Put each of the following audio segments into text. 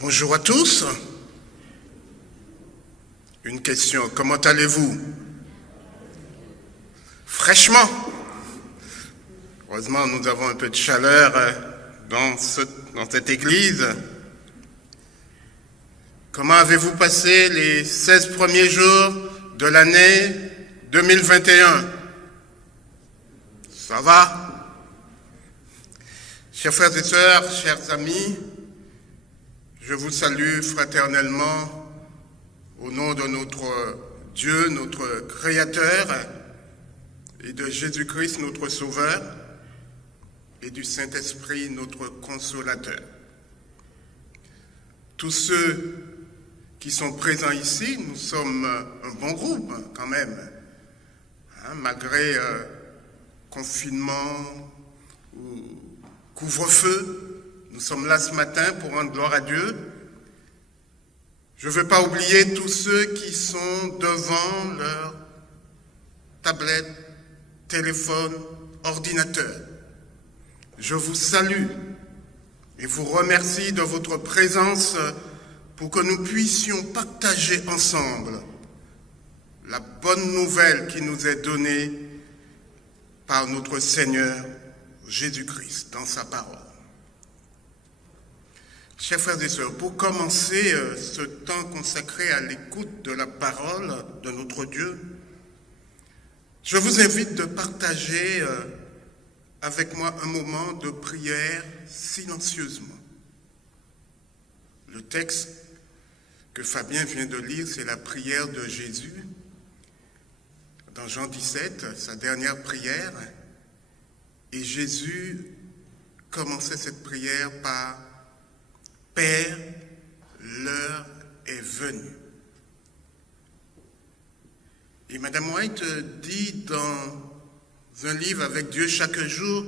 Bonjour à tous. Une question, comment allez-vous? Fraîchement. Heureusement, nous avons un peu de chaleur dans cette église. Comment avez-vous passé les 16 premiers jours de l'année 2021? Ça va? Chers frères et sœurs, chers amis, je vous salue fraternellement au nom de notre Dieu, notre Créateur, et de Jésus-Christ, notre Sauveur, et du Saint-Esprit, notre Consolateur. Tous ceux qui sont présents ici, nous sommes un bon groupe quand même, malgré confinement ou couvre-feu. Nous sommes là ce matin pour rendre gloire à Dieu. Je ne veux pas oublier tous ceux qui sont devant leur tablette, téléphone, ordinateur. Je vous salue et vous remercie de votre présence pour que nous puissions partager ensemble la bonne nouvelle qui nous est donnée par notre Seigneur Jésus-Christ dans sa parole. Chers frères et sœurs, pour commencer ce temps consacré à l'écoute de la parole de notre Dieu, je vous invite de partager avec moi un moment de prière silencieusement. Le texte que Fabien vient de lire, c'est la prière de Jésus dans Jean 17, sa dernière prière. Et Jésus commençait cette prière par « Père, l'heure est venue ». Et Madame White dit dans un livre avec Dieu chaque jour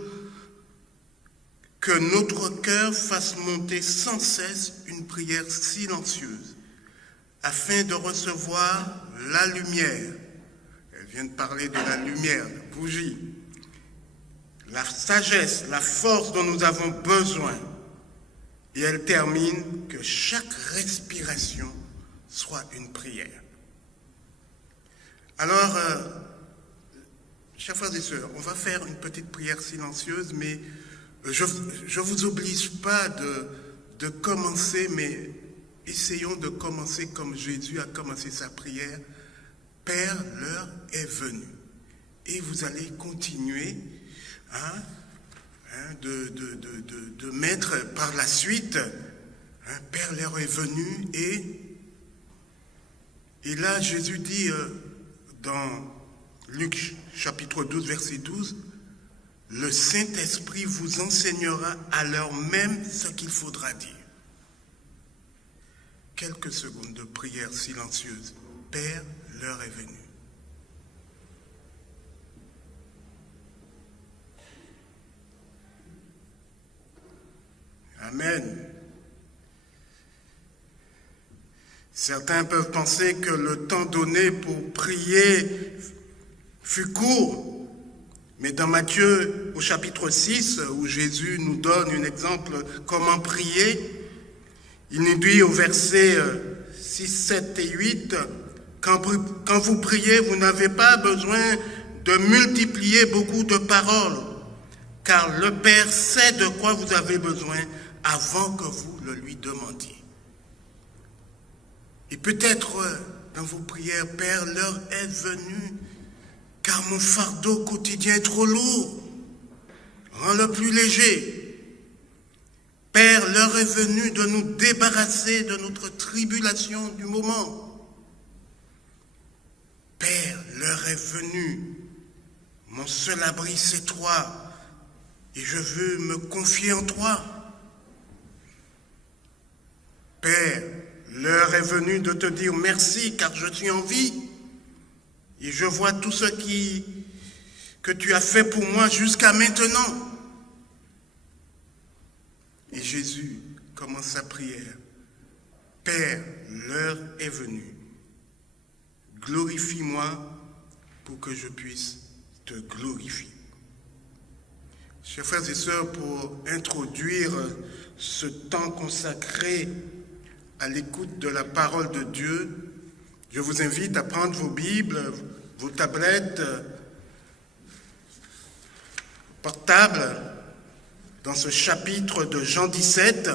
que notre cœur fasse monter sans cesse une prière silencieuse afin de recevoir la lumière. Elle vient de parler de la lumière, la bougie, la sagesse, la force dont nous avons besoin. Et elle termine que chaque respiration soit une prière. Alors, chers frères et sœurs, on va faire une petite prière silencieuse, mais je ne vous oblige pas de commencer, mais essayons de commencer comme Jésus a commencé sa prière. Père, l'heure est venue. Et vous allez continuer de mettre par la suite, Père, l'heure est venue, et là Jésus dit dans Luc chapitre 12, verset 12, le Saint-Esprit vous enseignera à l'heure même ce qu'il faudra dire. Quelques secondes de prière silencieuse. Père, l'heure est venue. Amen. Certains peuvent penser que le temps donné pour prier fut court, mais dans Matthieu au chapitre 6, où Jésus nous donne un exemple comment prier, il nous dit au verset 6, 7 et 8, quand vous priez, vous n'avez pas besoin de multiplier beaucoup de paroles, car le Père sait de quoi vous avez besoin avant que vous le lui demandiez. Et peut-être dans vos prières, Père, l'heure est venue, car mon fardeau quotidien est trop lourd. Rends-le plus léger. Père, l'heure est venue de nous débarrasser de notre tribulation du moment. Père, l'heure est venue. Mon seul abri, c'est toi, et je veux me confier en toi. Père, l'heure est venue de te dire merci car je suis en vie et je vois tout ce que tu as fait pour moi jusqu'à maintenant. Et Jésus commence sa prière. Père, l'heure est venue. Glorifie-moi pour que je puisse te glorifier. Chers frères et sœurs, pour introduire ce temps consacré à l'écoute de la parole de Dieu, je vous invite à prendre vos Bibles, vos tablettes, portables, dans ce chapitre de Jean 17.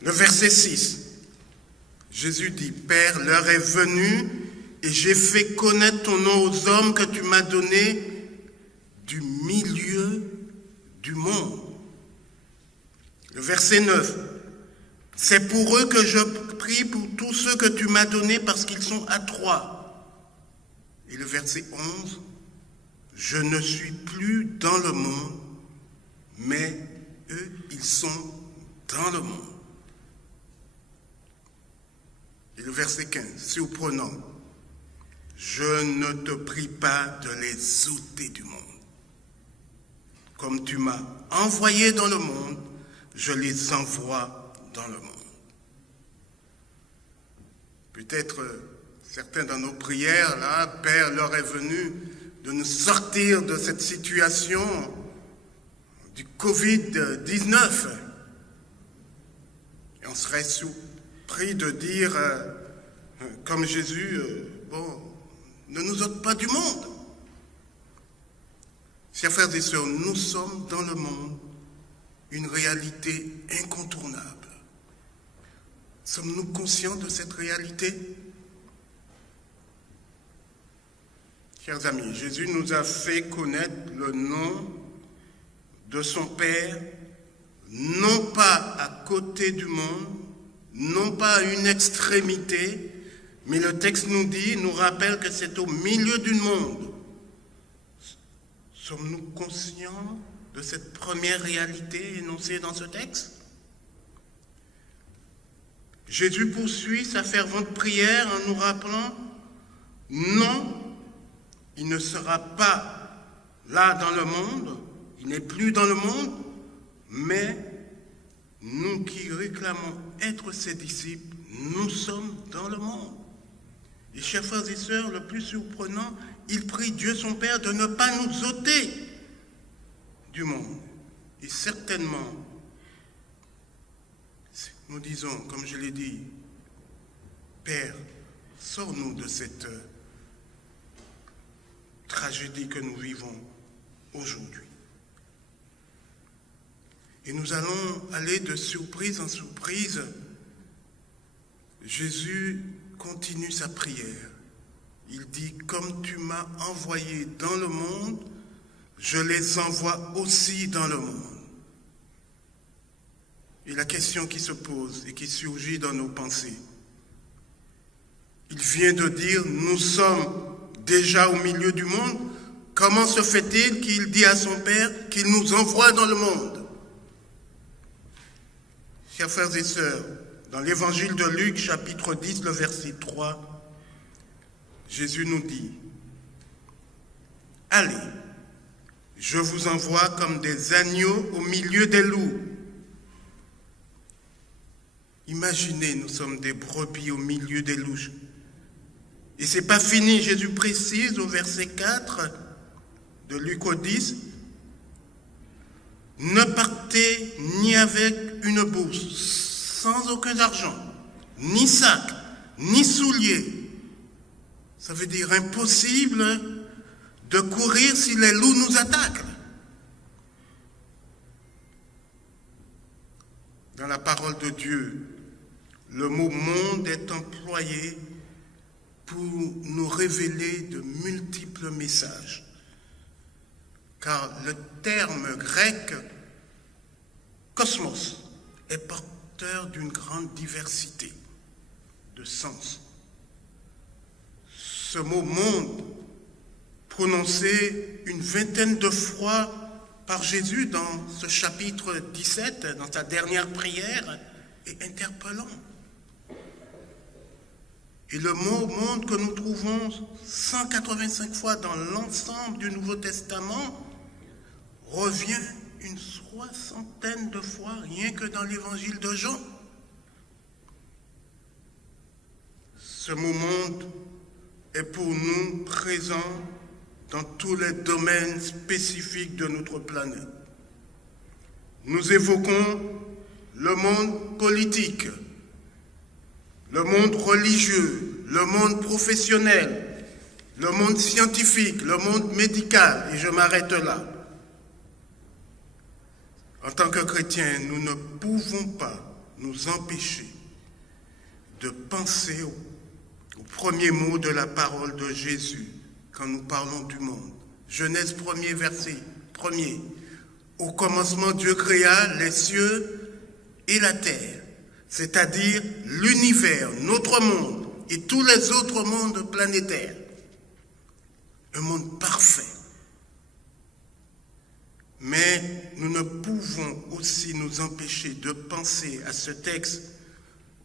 Le verset 6. Jésus dit, « Père, l'heure est venue et j'ai fait connaître ton nom aux hommes que tu m'as donnés du milieu du monde. » Le verset 9. « C'est pour eux que je prie, pour tous ceux que tu m'as donnés, parce qu'ils sont à toi. » Et le verset 11. « Je ne suis plus dans le monde, mais eux, ils sont dans le monde. » Et le verset 15, surprenant. « Je ne te prie pas de les ôter du monde. Comme tu m'as envoyé dans le monde, je les envoie dans le monde. » Peut-être certains dans nos prières, là, Père, l'heure est venue de nous sortir de cette situation du Covid-19. Et on serait surpris de dire, comme Jésus, ne nous ôte pas du monde. Chers frères et sœurs, nous sommes dans le monde une réalité incontournable. Sommes-nous conscients de cette réalité? Chers amis, Jésus nous a fait connaître le nom de son Père, non pas à côté du monde, non pas à une extrémité, mais le texte nous rappelle que c'est au milieu du monde. Sommes-nous conscients de cette première réalité énoncée dans ce texte? Jésus poursuit sa fervente prière en nous rappelant, non, il ne sera pas là dans le monde, il n'est plus dans le monde, mais nous qui réclamons être ses disciples, nous sommes dans le monde. Et chers frères et sœurs, le plus surprenant, il prie Dieu son Père de ne pas nous ôter du monde. Et certainement, nous disons, comme je l'ai dit, Père, sors-nous de cette tragédie que nous vivons aujourd'hui. Et nous allons aller de surprise en surprise. Jésus continue sa prière. Il dit, comme tu m'as envoyé dans le monde, je les envoie aussi dans le monde. Et la question qui se pose et qui surgit dans nos pensées, il vient de dire, nous sommes déjà au milieu du monde. Comment se fait-il qu'il dit à son Père qu'il nous envoie dans le monde? Chers frères et sœurs, dans l'évangile de Luc, chapitre 10, le verset 3, Jésus nous dit, « Allez, je vous envoie comme des agneaux au milieu des loups. » Imaginez, nous sommes des brebis au milieu des loups. Et ce n'est pas fini, Jésus précise au verset 4 de Luc 10, « Ne partez ni avec une bourse, sans aucun argent, ni sac, ni souliers. » Ça veut dire impossible de courir si les loups nous attaquent. Dans la parole de Dieu, le mot « monde » est employé pour nous révéler de multiples messages. Car le terme grec « cosmos » est porteur d'une grande diversité de sens. Ce mot « monde » prononcé une vingtaine de fois par Jésus dans ce chapitre 17, dans sa dernière prière, est interpellant. Et le mot « monde » que nous trouvons 185 fois dans l'ensemble du Nouveau Testament revient une soixantaine de fois rien que dans l'évangile de Jean. Ce mot « monde » est pour nous présent dans tous les domaines spécifiques de notre planète. nous évoquons le monde politique, le monde religieux, le monde professionnel, le monde scientifique, le monde médical, et je m'arrête là. En tant que chrétiens, nous ne pouvons pas nous empêcher de penser aux premiers mots de la parole de Jésus quand nous parlons du monde. Genèse 1er verset 1er. Au commencement, Dieu créa les cieux et la terre, c'est-à-dire l'univers, notre monde et tous les autres mondes planétaires. Un monde parfait. Mais nous ne pouvons aussi nous empêcher de penser à ce texte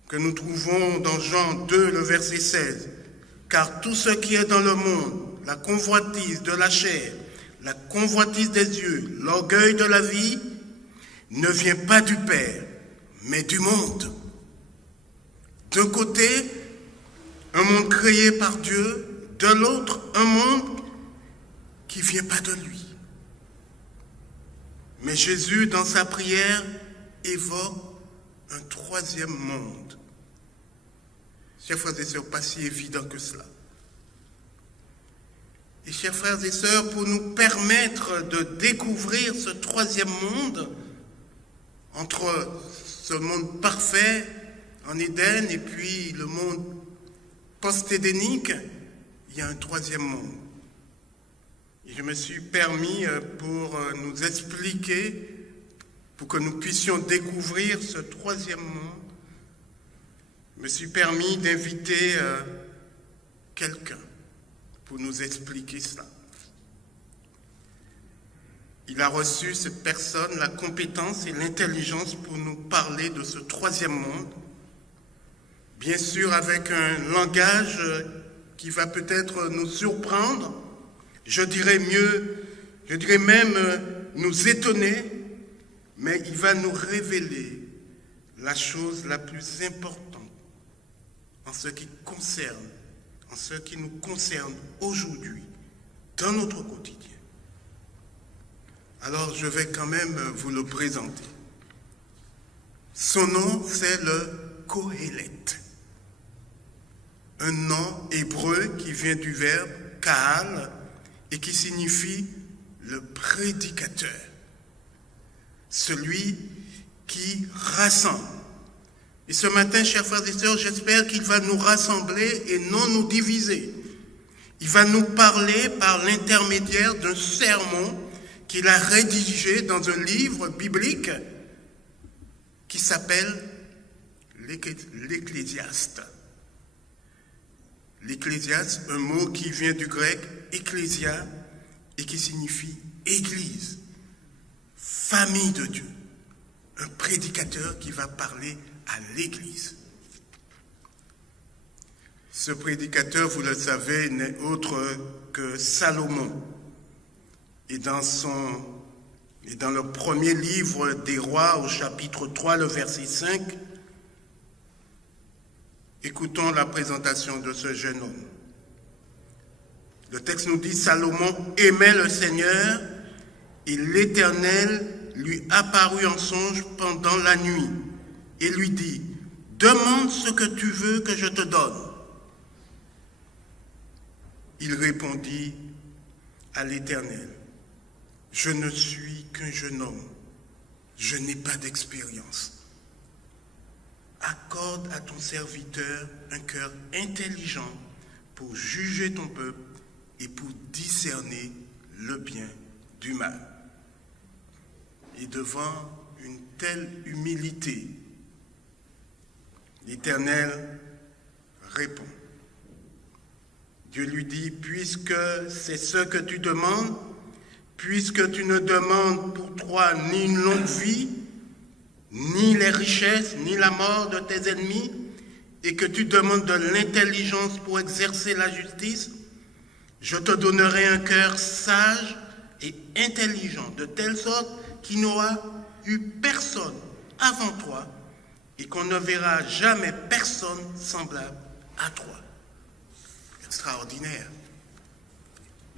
que nous trouvons dans Jean 2, le verset 16. Car tout ce qui est dans le monde, la convoitise de la chair, la convoitise des yeux, l'orgueil de la vie, ne vient pas du Père, mais du monde. D'un côté, un monde créé par Dieu, de l'autre, un monde qui ne vient pas de lui. Mais Jésus, dans sa prière, évoque un troisième monde. Chers frères et sœurs, pas si évident que cela. Et chers frères et sœurs, pour nous permettre de découvrir ce troisième monde, entre ce monde parfait en Éden et puis le monde post-édénique, il y a un troisième monde. Et je me suis permis pour nous expliquer, pour que nous puissions découvrir ce troisième monde, je me suis permis d'inviter quelqu'un pour nous expliquer cela. Il a reçu, cette personne, la compétence et l'intelligence pour nous parler de ce troisième monde, bien sûr avec un langage qui va peut-être nous surprendre, je dirais même nous étonner, mais il va nous révéler la chose la plus importante en ce qui nous concerne aujourd'hui, dans notre quotidien. Alors je vais quand même vous le présenter. Son nom, c'est le Qoheleth, un nom hébreu qui vient du verbe Kahal, et qui signifie le prédicateur, celui qui rassemble. Et ce matin, chers frères et sœurs, j'espère qu'il va nous rassembler et non nous diviser. Il va nous parler par l'intermédiaire d'un sermon qu'il a rédigé dans un livre biblique qui s'appelle l'Ecclésiaste. L'Ecclésiaste, un mot qui vient du grec ecclésia et qui signifie église, famille de Dieu, un prédicateur qui va parler à l'église. Ce prédicateur, vous le savez, n'est autre que Salomon. Et dans le premier livre des rois, au chapitre 3, le verset 5, écoutons la présentation de ce jeune homme. Le texte nous dit, Salomon aimait le Seigneur et l'Éternel lui apparut en songe pendant la nuit et lui dit, demande ce que tu veux que je te donne. Il répondit à l'Éternel, je ne suis qu'un jeune homme, je n'ai pas d'expérience. Accorde à ton serviteur un cœur intelligent pour juger ton peuple et pour discerner le bien du mal. Et devant une telle humilité, l'Éternel répond. Dieu lui dit, puisque c'est ce que tu demandes, puisque tu ne demandes pour toi ni une longue vie, ni les richesses, ni la mort de tes ennemis, et que tu demandes de l'intelligence pour exercer la justice, je te donnerai un cœur sage et intelligent, de telle sorte qu'il n'y aura eu personne avant toi et qu'on ne verra jamais personne semblable à toi. Extraordinaire.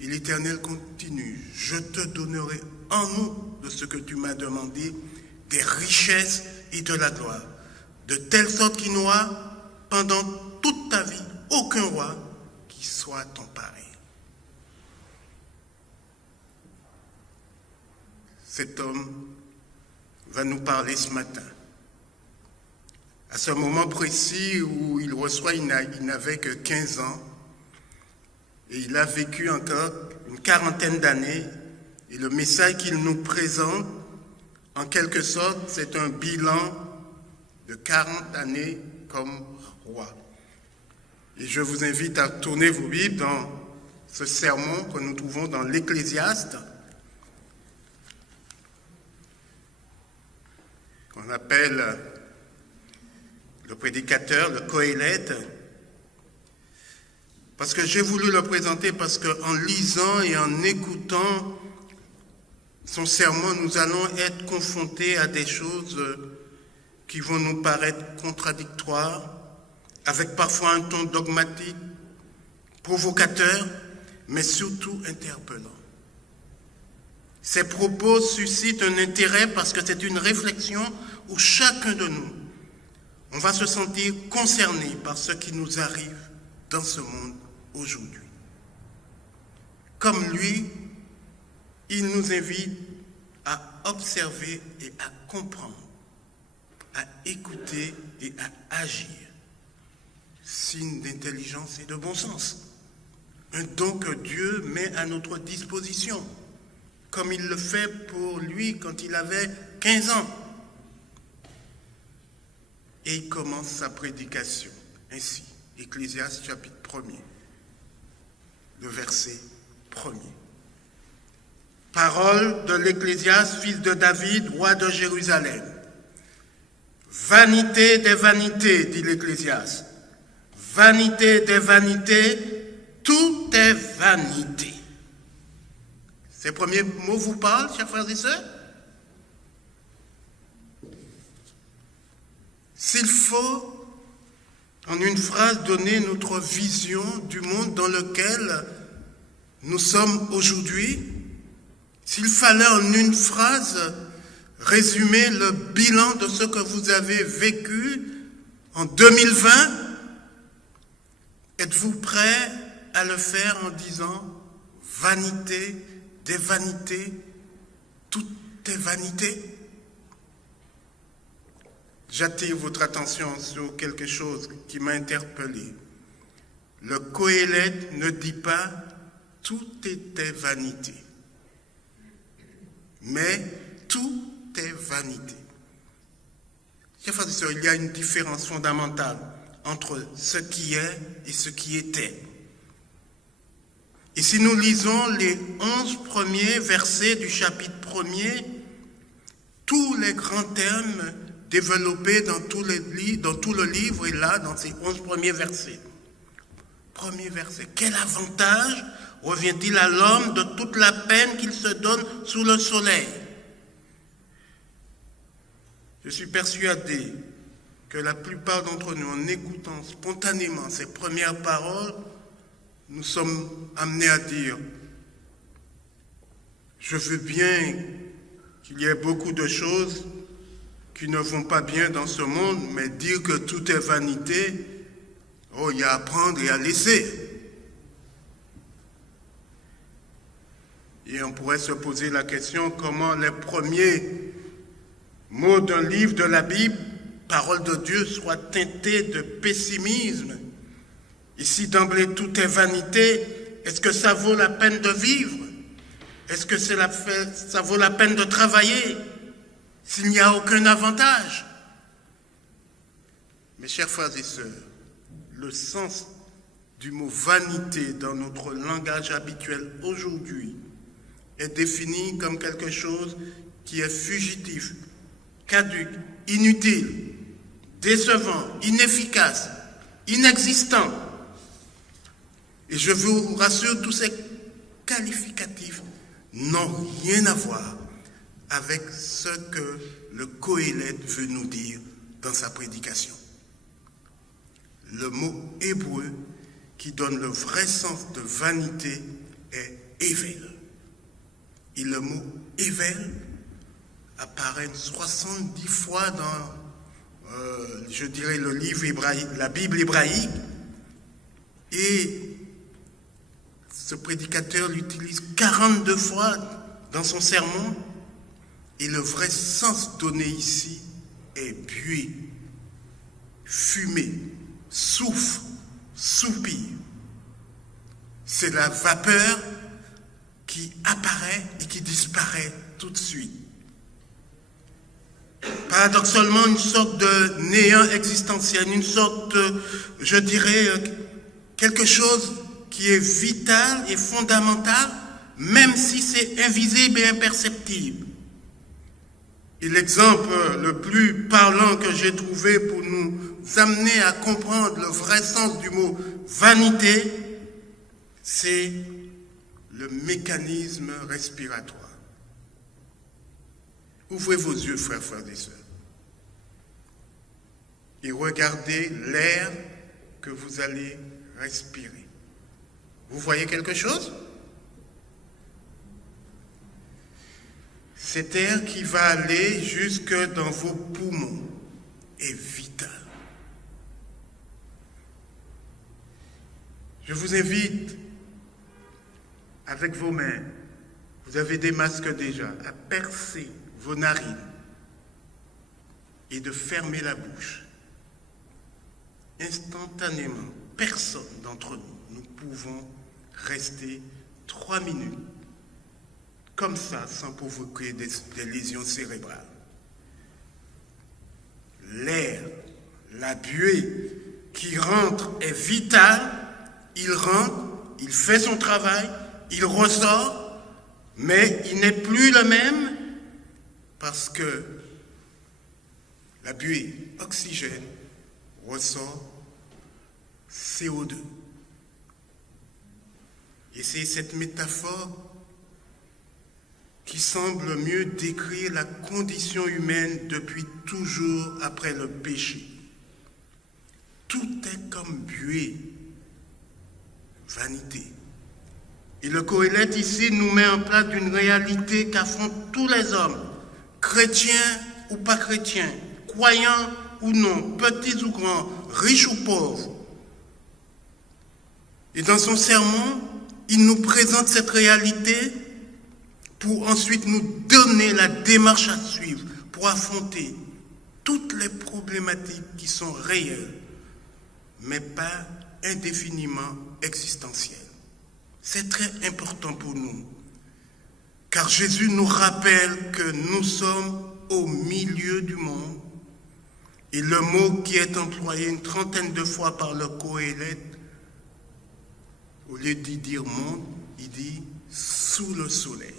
Et l'Éternel continue, je te donnerai en nous de ce que tu m'as demandé, des richesses et de la gloire, de telle sorte qu'il n'y aura pendant toute ta vie aucun roi qui soit ton pareil. Cet homme va nous parler ce matin. À ce moment précis où il reçoit, il n'avait que 15 ans, et il a vécu encore une quarantaine d'années, et le message qu'il nous présente, en quelque sorte, c'est un bilan de 40 années comme roi. Et je vous invite à tourner vos Bibles dans ce sermon que nous trouvons dans l'Ecclésiaste, qu'on appelle le prédicateur, le Qoélète, parce que j'ai voulu le présenter parce qu'en lisant et en écoutant son sermon, nous allons être confrontés à des choses qui vont nous paraître contradictoires, avec parfois un ton dogmatique, provocateur, mais surtout interpellant. Ces propos suscitent un intérêt parce que c'est une réflexion où chacun de nous, on va se sentir concerné par ce qui nous arrive dans ce monde aujourd'hui. Comme lui, il nous invite à observer et à comprendre, à écouter et à agir. Signe d'intelligence et de bon sens. Un don que Dieu met à notre disposition, comme il le fait pour lui quand il avait 15 ans. Et il commence sa prédication ainsi. Ecclésiaste chapitre 1er, le verset 1er. Parole de l'Ecclésiaste, fils de David, roi de Jérusalem. Vanité des vanités, dit l'Ecclésiaste. Vanité des vanités, tout est vanité. Ces premiers mots vous parlent, chers frères et sœurs? S'il faut, en une phrase, donner notre vision du monde dans lequel nous sommes aujourd'hui, s'il fallait en une phrase résumer le bilan de ce que vous avez vécu en 2020, êtes-vous prêt à le faire en disant « vanité des vanités, tout est vanité » J'attire votre attention sur quelque chose qui m'a interpellé. Le Qoélète ne dit pas « tout était vanité », mais « tout est vanité ». Chers frères et sœurs, il y a une différence fondamentale entre ce qui est et ce qui était. Et si nous lisons les 11 premiers versets du chapitre 1er, tous les grands thèmes développés dans tout le livre est là, dans ces 11 premiers versets. Premier verset. Quel avantage revient-il à l'homme de toute la peine qu'il se donne sous le soleil? Je suis persuadé que la plupart d'entre nous, en écoutant spontanément ces premières paroles, nous sommes amenés à dire « Je veux bien qu'il y ait beaucoup de choses qui ne vont pas bien dans ce monde, mais dire que tout est vanité, oh, il y a à prendre et à laisser. » Et on pourrait se poser la question, comment les premiers mots d'un livre de la Bible, parole de Dieu, soient teintés de pessimisme. Ici, d'emblée, tout est vanité. Est-ce que ça vaut la peine de vivre? Est-ce que ça vaut la peine de travailler s'il n'y a aucun avantage? Mes chers frères et sœurs, le sens du mot vanité dans notre langage habituel aujourd'hui est défini comme quelque chose qui est fugitif, caduc, inutile, décevant, inefficace, inexistant. Et je vous rassure, tous ces qualificatifs n'ont rien à voir avec ce que le Qoélète veut nous dire dans sa prédication. Le mot hébreu qui donne le vrai sens de vanité est ével. Et le mot ével apparaît 70 fois dans, je dirais, le livre hébraïque, la Bible hébraïque, et ce prédicateur l'utilise 42 fois dans son sermon, et le vrai sens donné ici est buée, fumée, souffle, soupir. C'est la vapeur qui apparaît et qui disparaît tout de suite. Paradoxalement, une sorte de néant existentiel, une sorte de, je dirais, quelque chose qui est vital et fondamental, même si c'est invisible et imperceptible. Et l'exemple le plus parlant que j'ai trouvé pour nous amener à comprendre le vrai sens du mot vanité, c'est le mécanisme respiratoire. Ouvrez vos yeux, frères et sœurs, et regardez l'air que vous allez respirer. Vous voyez quelque chose? Cet air qui va aller jusque dans vos poumons est vital. Je vous invite, avec vos mains, vous avez des masques déjà, à percer vos narines et de fermer la bouche. Instantanément, personne d'entre nous pouvons rester 3 minutes comme ça sans provoquer des lésions cérébrales. L'air, la buée qui rentre est vitale. Il rentre, il fait son travail, il ressort, mais il n'est plus le même parce que la buée oxygène ressort CO2. Et c'est cette métaphore qui semble mieux décrire la condition humaine depuis toujours après le péché. Tout est comme buée, vanité. Et le Qoéleth ici nous met en place d'une réalité qu'affrontent tous les hommes, chrétiens ou pas chrétiens, croyants ou non, petits ou grands, riches ou pauvres. Et dans son sermon, il nous présente cette réalité pour ensuite nous donner la démarche à suivre pour affronter toutes les problématiques qui sont réelles, mais pas indéfiniment existentielles. C'est très important pour nous, car Jésus nous rappelle que nous sommes au milieu du monde, et le mot qui est employé une trentaine de fois par le Qoéleth, au lieu d'y dire monde, il dit sous le soleil.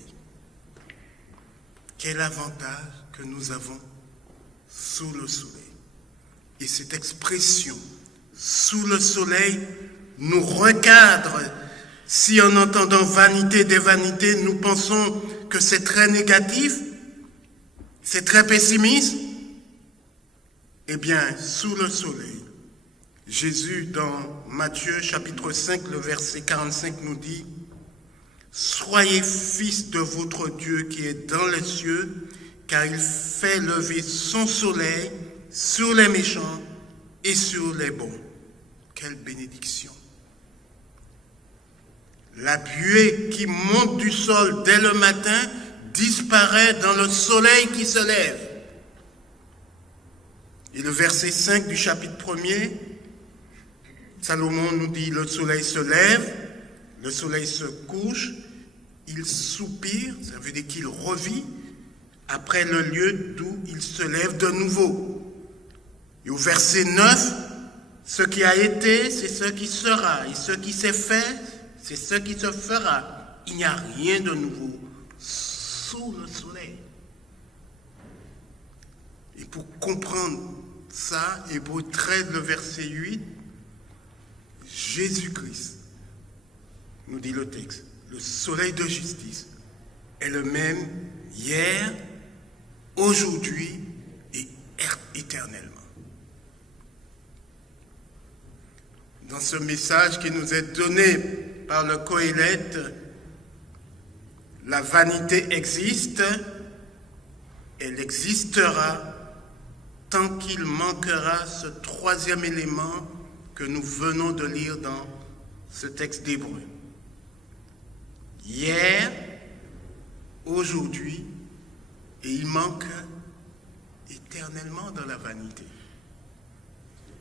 Quel avantage que nous avons sous le soleil. Et cette expression, sous le soleil, nous recadre. Si en entendant vanité des vanités, nous pensons que c'est très négatif, c'est très pessimiste, eh bien, sous le soleil, Jésus, dans Matthieu chapitre 5, le verset 45, nous dit « Soyez fils de votre Dieu qui est dans les cieux, car il fait lever son soleil sur les méchants et sur les bons. » Quelle bénédiction! La buée qui monte du sol dès le matin disparaît dans le soleil qui se lève. Et le verset 5 du chapitre 1er, Salomon nous dit, le soleil se lève, le soleil se couche, il soupire, ça veut dire qu'il revit, après le lieu d'où il se lève de nouveau. Et au verset 9, ce qui a été, c'est ce qui sera, et ce qui s'est fait, c'est ce qui se fera. Il n'y a rien de nouveau sous le soleil. Et pour comprendre ça, Hébreux 13, le verset 8, Jésus-Christ, nous dit le texte, le soleil de justice est le même hier, aujourd'hui et éternellement. Dans ce message qui nous est donné par le Qoéleth, la vanité existe, Elle existera tant qu'il manquera ce troisième élément que nous venons de lire dans ce texte d'Hébreu. Hier, aujourd'hui, et il manque éternellement dans la vanité.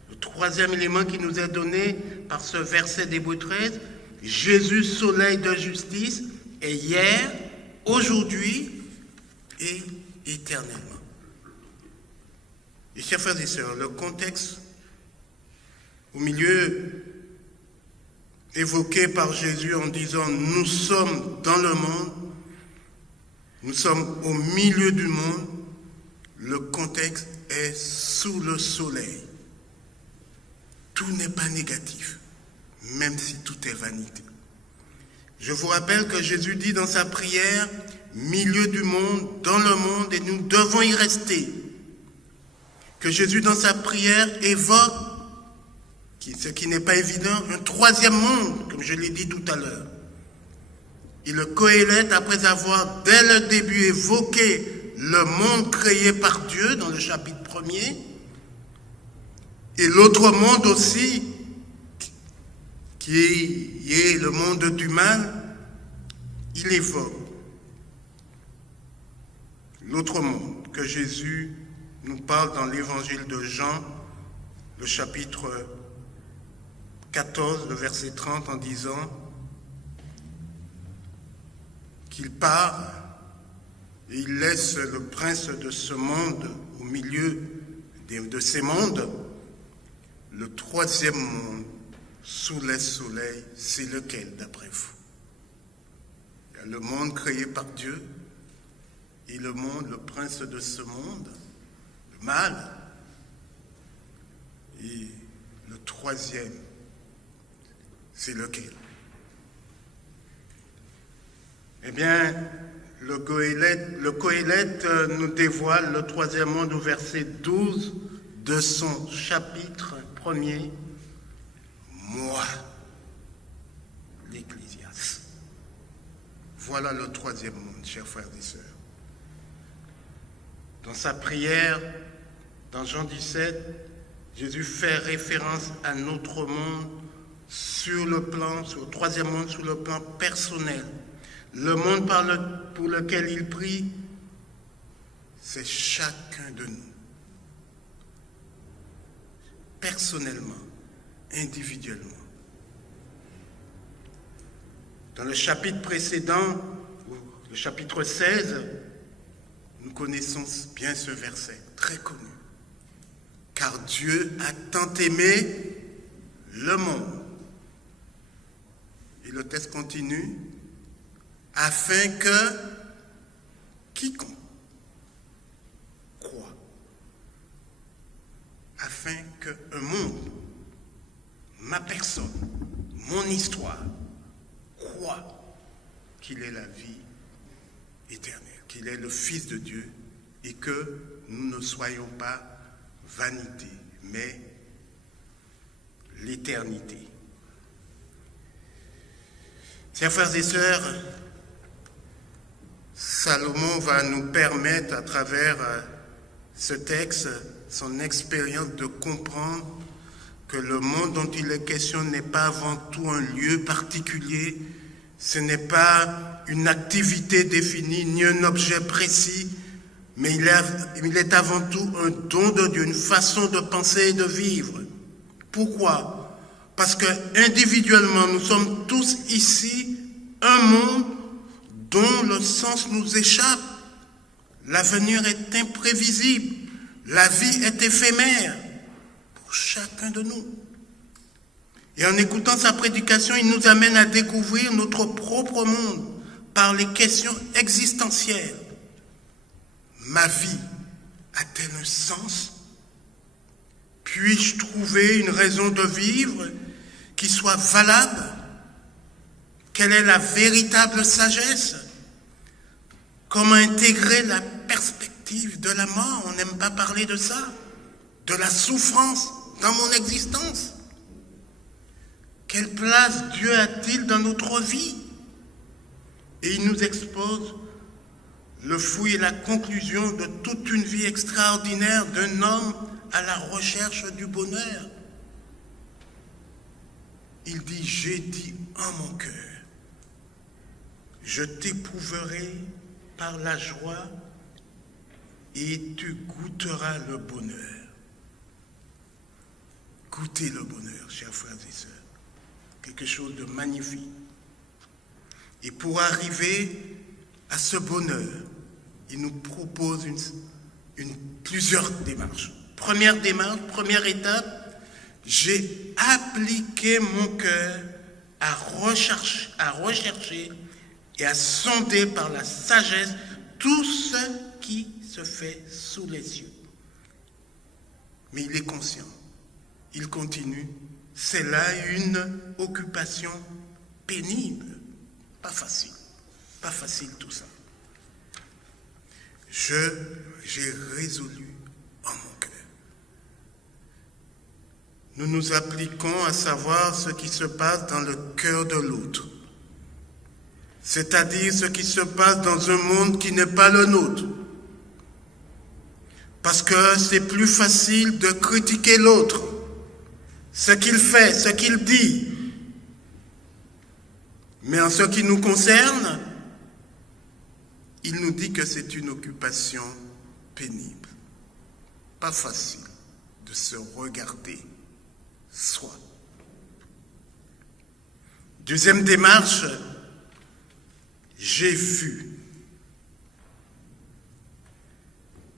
Le troisième élément qui nous est donné par ce verset d'Hébreu 13, Jésus, soleil de justice, est hier, aujourd'hui et éternellement. Et chers frères et sœurs, le contexte au milieu évoqué par Jésus en disant « Nous sommes dans le monde, nous sommes au milieu du monde », le contexte est sous le soleil. Tout n'est pas négatif, même si tout est vanité. Je vous rappelle que Jésus dit dans sa prière « Milieu du monde, dans le monde, et nous devons y rester ». Que Jésus dans sa prière évoque, ce qui n'est pas évident, un troisième monde, comme je l'ai dit tout à l'heure. Et le Qoéleth, après avoir dès le début évoqué le monde créé par Dieu dans le chapitre 1er, et l'autre monde aussi, qui est le monde du mal, il évoque l'autre monde que Jésus nous parle dans l'évangile de Jean, le chapitre 14, le verset 30, en disant qu'il part et il laisse le prince de ce monde au milieu de ces mondes. Le troisième monde, sous le soleil, c'est lequel d'après vous? Il y a le monde créé par Dieu et le monde, le prince de ce monde, le mal. Et le troisième, c'est lequel? Eh bien, le Qoéleth nous dévoile le troisième monde au verset 12 de son chapitre 1er. Moi, l'Ecclésiaste. Voilà le troisième monde, chers frères et sœurs. Dans sa prière, dans Jean 17, Jésus fait référence à notre monde sur le troisième monde, sur le plan personnel. Le monde pour lequel il prie, c'est chacun de nous. Personnellement, individuellement. Dans le chapitre précédent, le chapitre 16, nous connaissons bien ce verset, très connu. Car Dieu a tant aimé le monde. Et le texte continue, afin que quiconque croit, afin qu'un monde, ma personne, mon histoire, croit qu'il est la vie éternelle, qu'il est le Fils de Dieu et que nous ne soyons pas vanité, mais l'éternité. Chers frères et sœurs, Salomon va nous permettre, à travers ce texte, son expérience, de comprendre que le monde dont il est question n'est pas avant tout un lieu particulier, ce n'est pas une activité définie, ni un objet précis, mais il est avant tout un don de Dieu, une façon de penser et de vivre. Pourquoi? Parce que individuellement, nous sommes tous ici un monde dont le sens nous échappe. L'avenir est imprévisible, la vie est éphémère pour chacun de nous. Et en écoutant sa prédication, il nous amène à découvrir notre propre monde par les questions existentielles. Ma vie a-t-elle un sens? Puis-je trouver une raison de vivre qui soit valable? Quelle est la véritable sagesse? Comment intégrer la perspective de la mort? On n'aime pas parler de ça. De la souffrance dans mon existence. Quelle place Dieu a-t-il dans notre vie? Et il nous expose le fruit et la conclusion de toute une vie extraordinaire d'un homme à la recherche du bonheur. Il dit, j'ai dit en mon cœur, je t'éprouverai par la joie et tu goûteras le bonheur. Goûtez le bonheur, chers frères et sœurs. Quelque chose de magnifique. Et pour arriver à ce bonheur, il nous propose plusieurs démarches. Première démarche, première étape, j'ai appliqué mon cœur à rechercher et à sonder par la sagesse tout ce qui se fait sous les cieux. Mais il est conscient, il continue, c'est là une occupation pénible, pas facile tout ça. J'ai résolu en mon cœur. Nous nous appliquons à savoir ce qui se passe dans le cœur de l'autre, c'est-à-dire ce qui se passe dans un monde qui n'est pas le nôtre. Parce que c'est plus facile de critiquer l'autre, ce qu'il fait, ce qu'il dit. Mais en ce qui nous concerne, il nous dit que c'est une occupation pénible, pas facile de se regarder soi. Deuxième démarche, j'ai vu.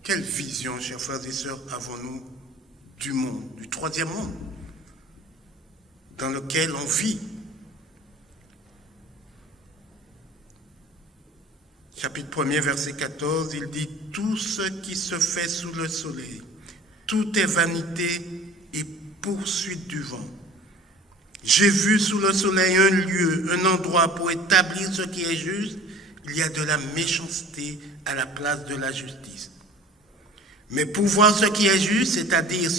Quelle vision, chers frères et sœurs, avons-nous du monde, du troisième monde, dans lequel on vit? Chapitre 1er, verset 14, il dit « Tout ce qui se fait sous le soleil, tout est vanité et poursuite du vent. J'ai vu sous le soleil un lieu, un endroit pour établir ce qui est juste. Il y a de la méchanceté à la place de la justice. Mais pour voir ce qui est juste, c'est-à-dire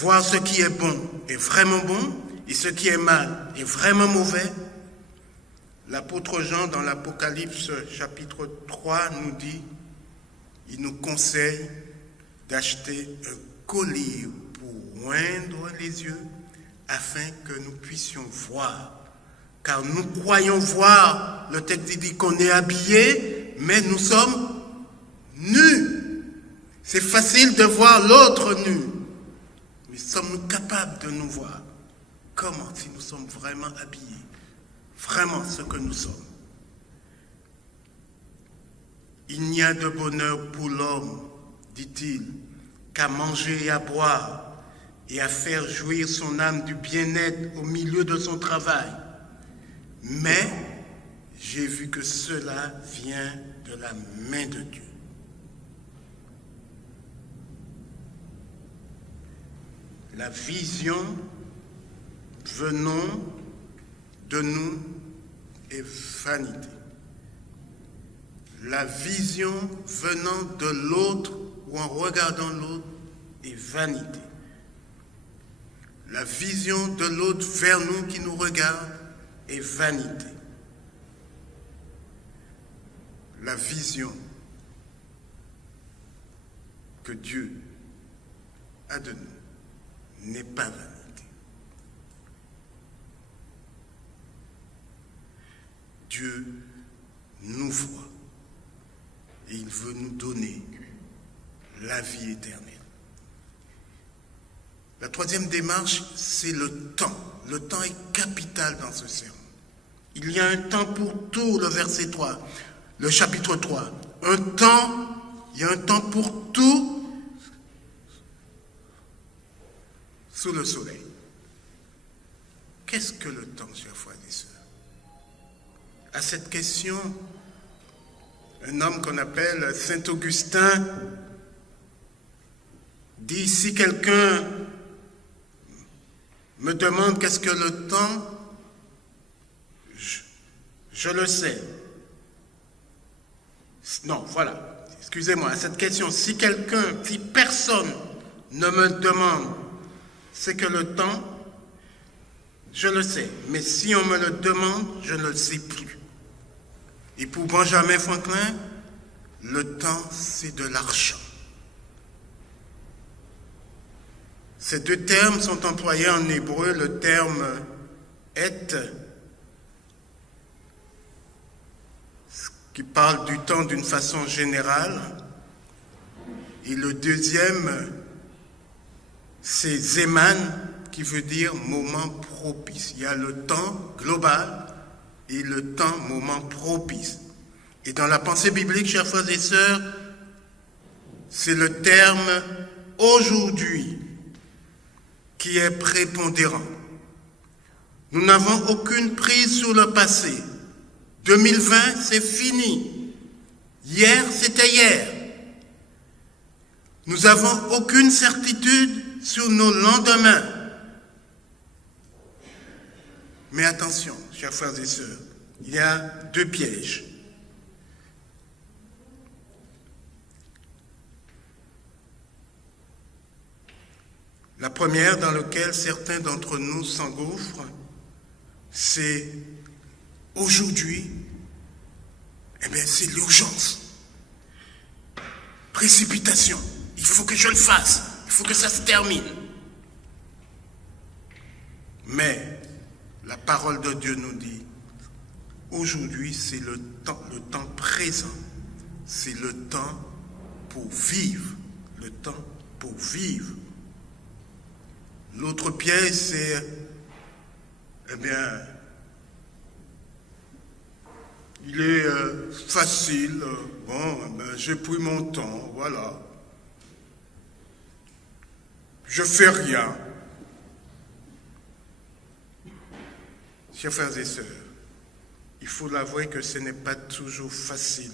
voir ce qui est bon est vraiment bon et ce qui est mal est vraiment mauvais, l'apôtre Jean, dans l'Apocalypse chapitre 3, nous dit, il nous conseille d'acheter un collier pour oindre les yeux afin que nous puissions voir. Car nous croyons voir, le texte dit qu'on est habillé, mais nous sommes nus. C'est facile de voir l'autre nu, mais sommes-nous capables de nous voir? Comment si nous sommes vraiment habillés? Vraiment ce que nous sommes. Il n'y a de bonheur pour l'homme, dit-il, qu'à manger et à boire et à faire jouir son âme du bien-être au milieu de son travail. Mais j'ai vu que cela vient de la main de Dieu. La vision venant de nous est vanité. La vision venant de l'autre ou en regardant l'autre est vanité. La vision de l'autre vers nous qui nous regarde est vanité. La vision que Dieu a de nous n'est pas vanité. Dieu nous voit et il veut nous donner la vie éternelle. La troisième démarche, c'est le temps. Le temps est capital dans ce sermon. Il y a un temps pour tout, le verset 3, le chapitre 3. Il y a un temps pour tout sous le soleil. Qu'est-ce que le temps, chers frères et sœurs? À cette question, un homme qu'on appelle Saint Augustin dit, si quelqu'un me demande qu'est-ce que le temps, je le sais. Non, voilà, excusez-moi, à cette question, si personne ne me demande c'est que le temps, je le sais. Mais si on me le demande, je ne le sais plus. Et pour Benjamin Franklin, le temps, c'est de l'argent. Ces deux termes sont employés en hébreu, le terme « et », qui parle du temps d'une façon générale, et le deuxième, c'est « zeman », qui veut dire « moment propice ». Il y a le temps global et le temps « moment propice ». Et dans la pensée biblique, chers frères et sœurs, c'est le terme « aujourd'hui » qui est prépondérant. Nous n'avons aucune prise sur le passé. 2020, c'est fini. Hier, c'était hier. Nous n'avons aucune certitude sur nos lendemains. Mais attention, chers frères et sœurs, il y a deux pièges. La première dans laquelle certains d'entre nous s'engouffrent, c'est aujourd'hui, c'est l'urgence. Précipitation. Il faut que je le fasse. Il faut que ça se termine. Mais la parole de Dieu nous dit, aujourd'hui, c'est le temps présent. C'est le temps pour vivre. Le temps pour vivre. L'autre piège, c'est, il est facile, j'ai pris mon temps, voilà. Je fais rien. Chers frères et sœurs, il faut l'avouer que ce n'est pas toujours facile.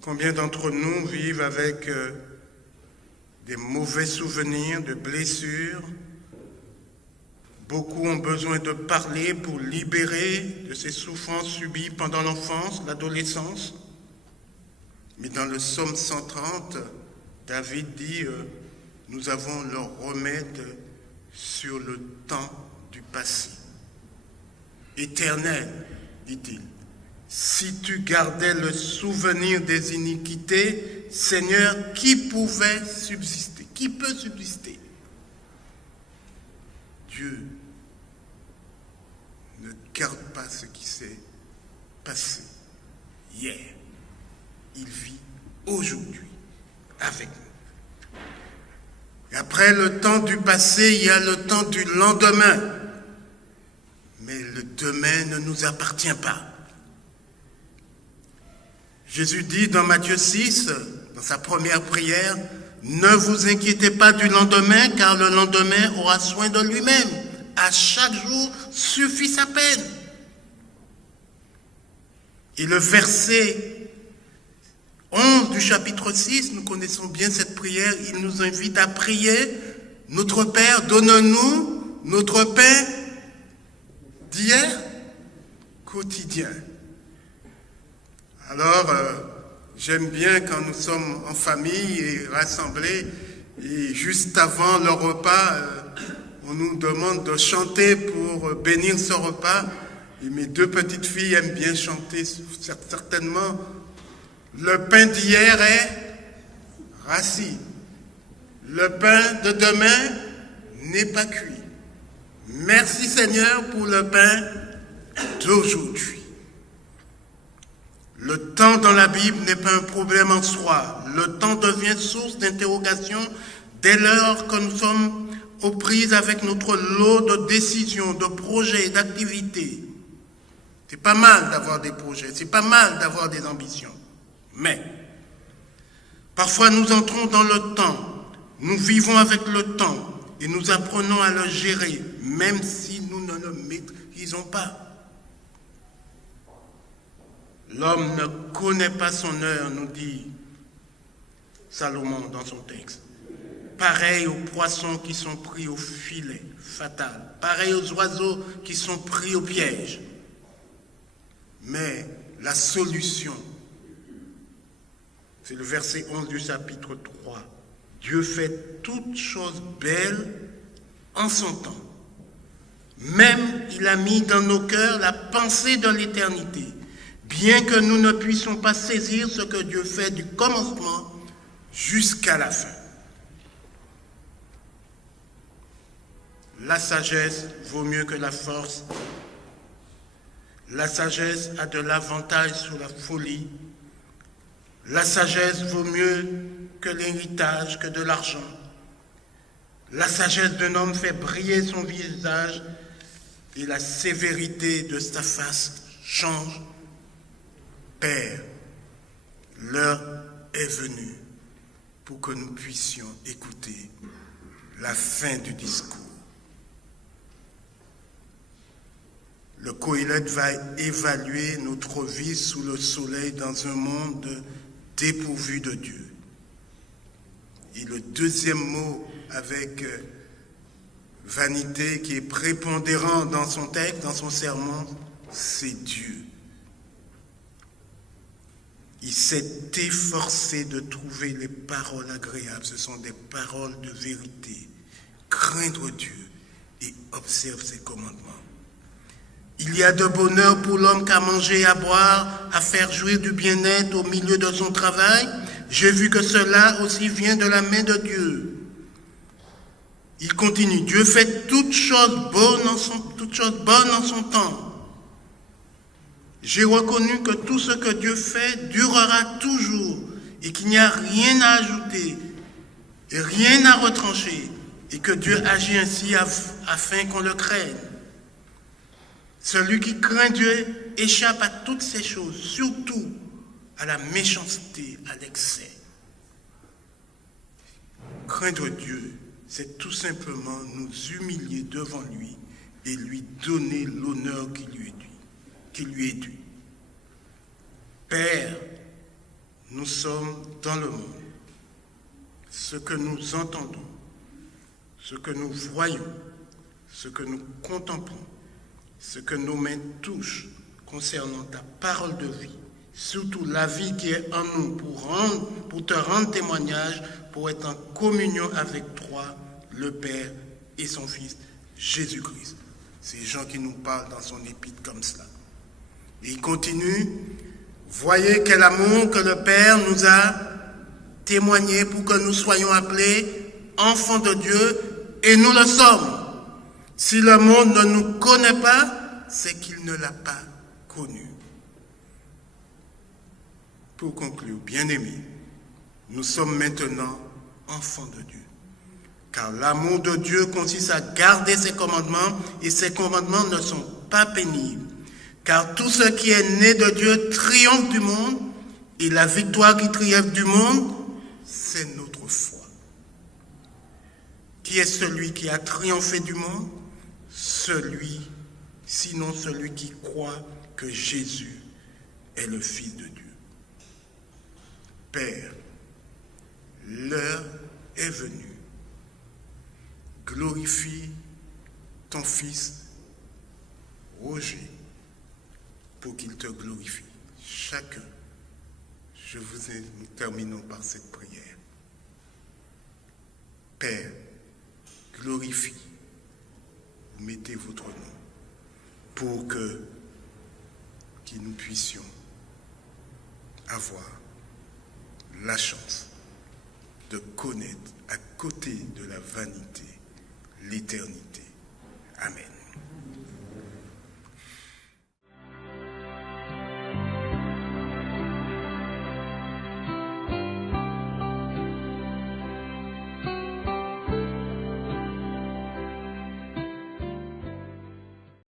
Combien d'entre nous vivent avec des mauvais souvenirs, de blessures? Beaucoup ont besoin de parler pour libérer de ces souffrances subies pendant l'enfance, l'adolescence. Mais dans le psaume 130, David dit « Nous avons le remède sur le temps du passé. » Éternel, dit-il, si tu gardais le souvenir des iniquités, Seigneur, qui pouvait subsister? Qui peut subsister? Dieu ne garde pas ce qui s'est passé hier. Il vit aujourd'hui avec nous. Et après le temps du passé, il y a le temps du lendemain. Mais le demain ne nous appartient pas. Jésus dit dans Matthieu 6, dans sa première prière, « Ne vous inquiétez pas du lendemain, car le lendemain aura soin de lui-même. À chaque jour suffit sa peine. » Et le verset 11 du chapitre 6, nous connaissons bien cette prière, il nous invite à prier, « Notre Père, donne-nous notre pain d'hier quotidien. » Alors, j'aime bien quand nous sommes en famille et rassemblés, et juste avant le repas, on nous demande de chanter pour bénir ce repas. Et mes deux petites filles aiment bien chanter, certainement. Le pain d'hier est rassis. Le pain de demain n'est pas cuit. Merci Seigneur pour le pain d'aujourd'hui. Le temps dans la Bible n'est pas un problème en soi. Le temps devient source d'interrogation dès lors que nous sommes aux prises avec notre lot de décisions, de projets, d'activités. C'est pas mal d'avoir des projets, c'est pas mal d'avoir des ambitions. Mais, parfois nous entrons dans le temps, nous vivons avec le temps et nous apprenons à le gérer, même si nous ne le maîtrisons pas. L'homme ne connaît pas son heure, nous dit Salomon dans son texte. Pareil aux poissons qui sont pris au filet fatal, pareil aux oiseaux qui sont pris au piège. Mais la solution, c'est le verset 11 du chapitre 3. Dieu fait toutes choses belles en son temps. Même il a mis dans nos cœurs la pensée de l'éternité. bien que nous ne puissions pas saisir ce que Dieu fait du commencement jusqu'à la fin. La sagesse vaut mieux que la force. La sagesse a de l'avantage sur la folie. La sagesse vaut mieux que l'héritage, que de l'argent. La sagesse d'un homme fait briller son visage et la sévérité de sa face change. Père, l'heure est venue pour que nous puissions écouter la fin du discours. Le Kohelet va évaluer notre vie sous le soleil dans un monde dépourvu de Dieu. Et le deuxième mot avec vanité qui est prépondérant dans son texte, dans son sermon, c'est Dieu. Il s'est efforcé de trouver les paroles agréables. Ce sont des paroles de vérité. Craindre Dieu et observe ses commandements. Il y a de bonheur pour l'homme qu'à manger et à boire, à faire jouir du bien-être au milieu de son travail. J'ai vu que cela aussi vient de la main de Dieu. Il continue. Dieu fait toutes choses bonnes en son temps. J'ai reconnu que tout ce que Dieu fait durera toujours et qu'il n'y a rien à ajouter et rien à retrancher et que Dieu agit ainsi afin qu'on le craigne. Celui qui craint Dieu échappe à toutes ces choses, surtout à la méchanceté, à l'excès. Craindre Dieu, c'est tout simplement nous humilier devant lui et lui donner l'honneur qui lui est dû. Père, nous sommes dans le monde. Ce que nous entendons, ce que nous voyons, ce que nous contemplons, ce que nos mains touchent concernant ta parole de vie, surtout la vie qui est en nous pour te rendre témoignage, pour être en communion avec toi, le Père et son Fils, Jésus-Christ. C'est Jean qui nous parle dans son épître comme cela. Et il continue, voyez quel amour que le Père nous a témoigné pour que nous soyons appelés enfants de Dieu, et nous le sommes. Si le monde ne nous connaît pas, c'est qu'il ne l'a pas connu. Pour conclure, bien-aimés, nous sommes maintenant enfants de Dieu. Car l'amour de Dieu consiste à garder ses commandements, et ses commandements ne sont pas pénibles. Car tout ce qui est né de Dieu triomphe du monde, et la victoire qui triomphe du monde, c'est notre foi. Qui est celui qui a triomphé du monde? Sinon celui qui croit que Jésus est le Fils de Dieu. Père, l'heure est venue. Glorifie ton Fils, Roger, pour qu'il te glorifie. Chacun, nous terminons par cette prière. Père, glorifie. Mettez votre nom pour que nous puissions avoir la chance de connaître à côté de la vanité l'éternité. Amen.